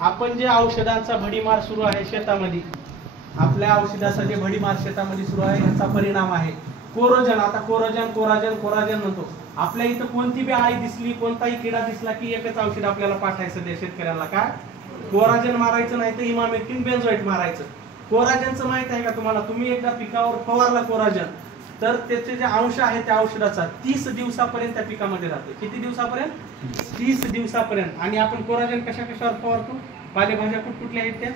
आपण जे औषधांचा भडीमार सुरू आहे शेतामध्ये, आपल्या औषधाचा जे भडीमार शेतामध्ये सुरू आहे याचा परिणाम आहे कोरोजन. आता कोराजन म्हणतो. आपल्या इथं कोणती बी आळी दिसली, कोणताही किडा दिसला की एकच औषध आपल्याला पाठायचं त्या शेतकऱ्याला, काय कोराजन मारायचं, नाही तर इमामेक्टिन बेंझोएट मारायचं. कोराजनचं माहित आहे का तुम्हाला? तुम्ही एकदा पिकावर फवारला कोराजन तर त्याचे जे अंश आहे त्या औषधाचा 30 दिवसापर्यंत त्या पिकामध्ये राहते. किती दिवसापर्यंत? 30 दिवसापर्यंत. आणि आपण कोराजन कशावर फवारतो? पालेभाज्या कुठल्या आहेत त्या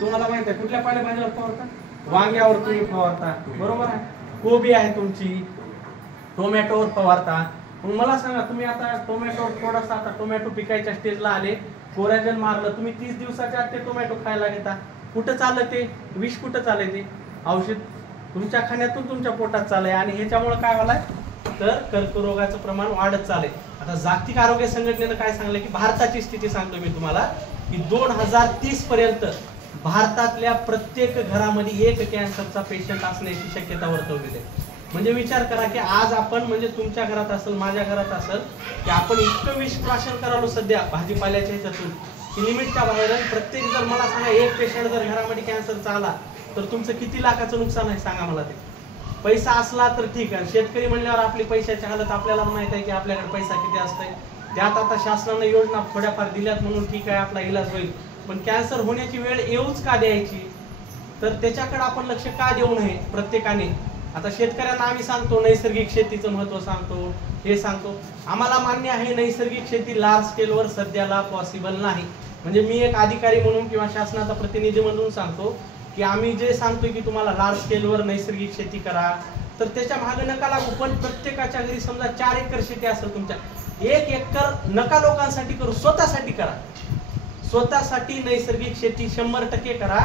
तुम्हाला माहित आहे? कुठल्या पालेभाज्यावर फवारता? वांग्यावर तुम्ही फवारता, बरोबर आहे. कोबी आहे तुमची, टोमॅटोवर फवारता. मग मला सांगा, तुम्ही आता टोमॅटोवर थोडासा, आता टोमॅटो पिकायच्या स्टेजला आले, कोराजन मारलं, तुम्ही 30 दिवसाच्या आत ते टोमॅटो खायला घेता. कुठं चाललं ते विष? कुठं चालले ते औषध? तुमच्या खाण्यातून तुमच्या पोटात चाललंय. आणि ह्याच्यामुळे काय व्हायलाय तर कर्करोगाचं प्रमाण वाढत चाललंय. आता जागतिक आरोग्य संघटनेनं काय सांगलंय की भारताची स्थिती सांगतो मी तुम्हाला की 2030 पर्यंत भारतातल्या प्रत्येक घरामध्ये एक कॅन्सरचा पेशंट असण्याची शक्यता वर्तवलेली आहे. म्हणजे विचार करा की आज आपण, म्हणजे तुमच्या घरात असेल, माझ्या घरात असेल, की आपण इतकं विष प्राशन करालो सध्या भाजीपाल्याच्या ह्याच्यातून की लिमिटच्या बाहेर. प्रत्येक, जर मला सांगा एक पेशंट जर घरामध्ये कॅन्सरचा आला तर तुमचं किती लाखाचं नुकसान आहे सांगा मला ते. पैसा असला तर ठीक आहे. शेतकरी म्हणल्यावर आपली पैशाची हालत आपल्याला माहित आहे की आपल्याकडे पैसा किती असतंय. त्यात आता शासनाने योजना थोड्याफार दिल्यात म्हणून ठीक आहे, आपला इलाज होईल. पण कॅन्सर होण्याची वेळ येऊच का द्यायची? तर त्याच्याकडे आपण लक्ष का देऊ नये प्रत्येकाने? आता शेतकऱ्यांना आम्ही सांगतो नैसर्गिक शेतीचं महत्व सांगतो, हे सांगतो. आम्हाला मान्य आहे नैसर्गिक शेती लार्ज स्केलवर सध्याला पॉसिबल नाही. म्हणजे मी एक अधिकारी म्हणून किंवा शासनाचा प्रतिनिधी म्हणून सांगतो की आम्ही जे सांगतोय की तुम्हाला लार्ज स्केलवर नैसर्गिक शेती करा, तर त्याच्या मागे नका लागू. पण प्रत्येकाच्या घरी समजा 4 एकर शेती असेल तुमच्या, 1 एकर नका लोकांसाठी करू, स्वतःसाठी करा. स्वतःसाठी नैसर्गिक शेती 100% करा.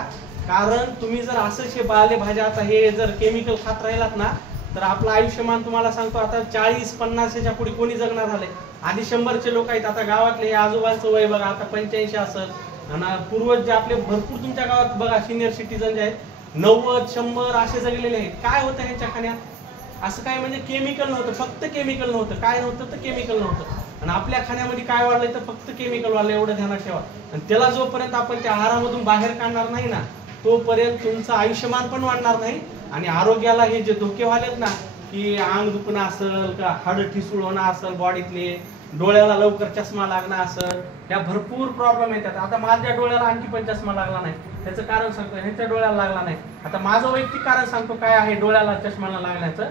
कारण तुम्ही जर असं पालेभाज्या, आता हे जर केमिकल खात राहिलात ना तर आपलं आयुष्यमान तुम्हाला सांगतो आता 40-50च्या पुढे कोणी जगणार झाले. आधी 100चे लोक आहेत. आता गावातले आजोबांचं वय बघा, आता 85 असेल. आणि पूर्वज जे आपले भरपूर तुमच्या गावात बघा सिनियर सिटीजन जे आहेत 90-100 असे जगलेले आहेत. काय होतं ह्यांच्या खाण्यात? असं काय म्हणजे केमिकल नव्हतं, फक्त केमिकल नव्हतं. काय नव्हतं तर केमिकल नव्हतं. आणि आपल्या खाण्यामध्ये काय वाढलंय तर फक्त केमिकल वाढलं, एवढं ध्यानात ठेवा. आणि त्याला जोपर्यंत आपण त्या आहारामधून बाहेर काढणार नाही ना तोपर्यंत तुमचं आयुष्यमान पण वाढणार नाही. आणि आरोग्याला हे जे धोके व्हालेत ना की अंग दुखणं असेल, का हाड ठिसूळ होणं असेल बॉडीतले, डोळ्याला लवकर चष्मा लागणं असेल, या भरपूर प्रॉब्लेम येतात. आता माझ्या डोळ्याला आणखी पण चष्मा लागला नाही, त्याचं कारण सांगतो. ह्यांच्या डोळ्याला लागला नाही. आता माझं वैयक्तिक कारण सांगतो काय आहे डोळ्याला चष्मा लागण्याचं.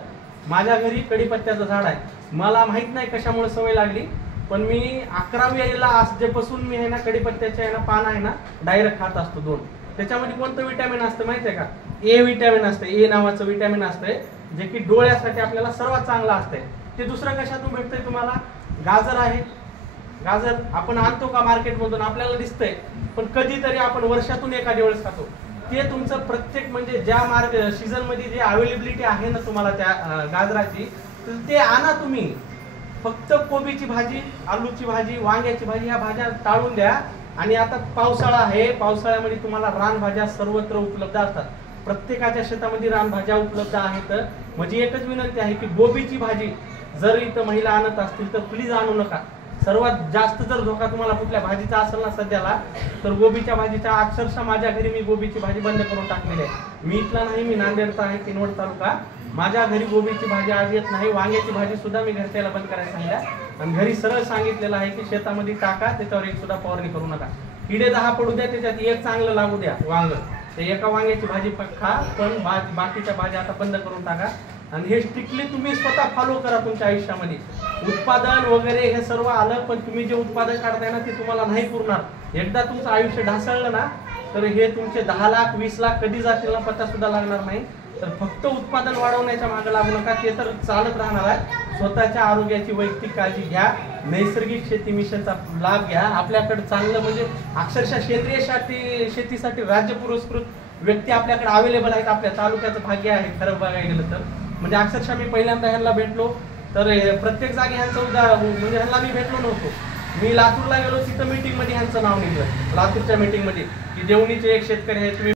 माझ्या घरी कडीपत्त्याचं झाड आहे. मला माहित नाही कशामुळे सवय लागली, पण मी 11वीला आजपासून मी आहे ना कडीपत्त्याच्या आहे ना पान आहे ना डायरेक्ट खात असतो 2. त्याच्यामध्ये कोणतं विटॅमिन असतं माहिती आहे का? ए विटॅमिन असतं. ए नावाचं विटॅमिन असतंय जे की डोळ्यासाठी आपल्याला सर्वात चांगलं असतंय. ते दुसरं कशातून भेटतंय तुम्हाला? गाजर आहे. गाजर आपण आणतो का मार्केटमधून? आपल्याला दिसतंय, पण कधीतरी आपण वर्षातून एखाद्या वेळेस खातो. ते तुमचं प्रत्येक, म्हणजे ज्या सीझन मध्ये जे अवेलेबिलिटी आहे ना तुम्हाला त्या गाजराची, तर ते आणा तुम्ही. फक्त कोबीची भाजी, आलूची भाजी, वांग्याची भाजी ह्या भाज्या टाळून द्या. आणि आता पावसाळा आहे, पावसाळ्यामध्ये तुम्हाला रानभाज्या सर्वत्र उपलब्ध असतात. प्रत्येकाच्या शेतामध्ये रानभाज्या उपलब्ध आहेत. म्हणजे एकच विनंती आहे की गोबीची भाजी जर इथं महिला आणत असतील तर प्लीज आणू नका. सर्वात जास्त जर धोका तुम्हाला कुठल्या भाजीचा असेल ना सध्याला तर गोबीच्या भाजीचा. अक्षरशः माझ्या घरी मी गोबीची भाजी बंद करून टाकलेली आहे. मी इथला नाही, मी नांदेडचा आहे, किनवट तालुका. माझ्या घरी गोबीची भाजी आज येत नाही. वांग्याची भाजी सुद्धा मी घरच्याला बंद करायला सांगितल्या. आणि घरी सरळ सांगितलेलं आहे की शेतामध्ये टाका, त्याच्यावर एक सुद्धा फवारणी करू नका. किडे 10 पडू द्या, त्याच्यात एक चांगलं लागू द्या वांग. ते एका वांग्याची भाजी खा, पण बाकीच्या भाज्या आता बंद करून टाका. आणि हे स्ट्रिक्टली तुम्ही स्वतः फॉलो करा तुमच्या आयुष्यामध्ये. उत्पादन वगैरे हे सर्व आलं, पण तुम्ही जे उत्पादन काढताय ना ते तुम्हाला नाही पुरणार. एकदा तुमचं आयुष्य ढासळलं ना तर हे तुमचे 10 लाख 20 लाख कधी जातील ना पत्ता सुद्धा लागणार नाही. तर फक्त उत्पादन वाढवण्याच्या मागे लागू नका, ते तर चालत राहणार आहे. स्वतःच्या आरोग्याची वैयक्तिक काळजी घ्या. नैसर्गिक शेती मिशनचा लाभ घ्या. आपल्याकडे चांगलं, म्हणजे अक्षरशः सेंद्रिय शेतीसाठी राज्य पुरस्कृत व्यक्ती आपल्याकडे अवेलेबल आहेत. आपल्या तालुक्याचं भाग्य आहे खरं बघायला गेलं तर. म्हणजे अक्षरशः मी पहिल्यांदा ह्यांना भेटलो तर प्रत्येक जागी ह्यांचं म्हणजे ह्यांना मी भेटलो नव्हतो. मी लातूरला गेलो, तिथं मीटिंग मध्ये ह्यांचं नाव निघलं, लातूरच्या मीटिंग मध्ये, की देवणीचे एक शेतकरी आहेत.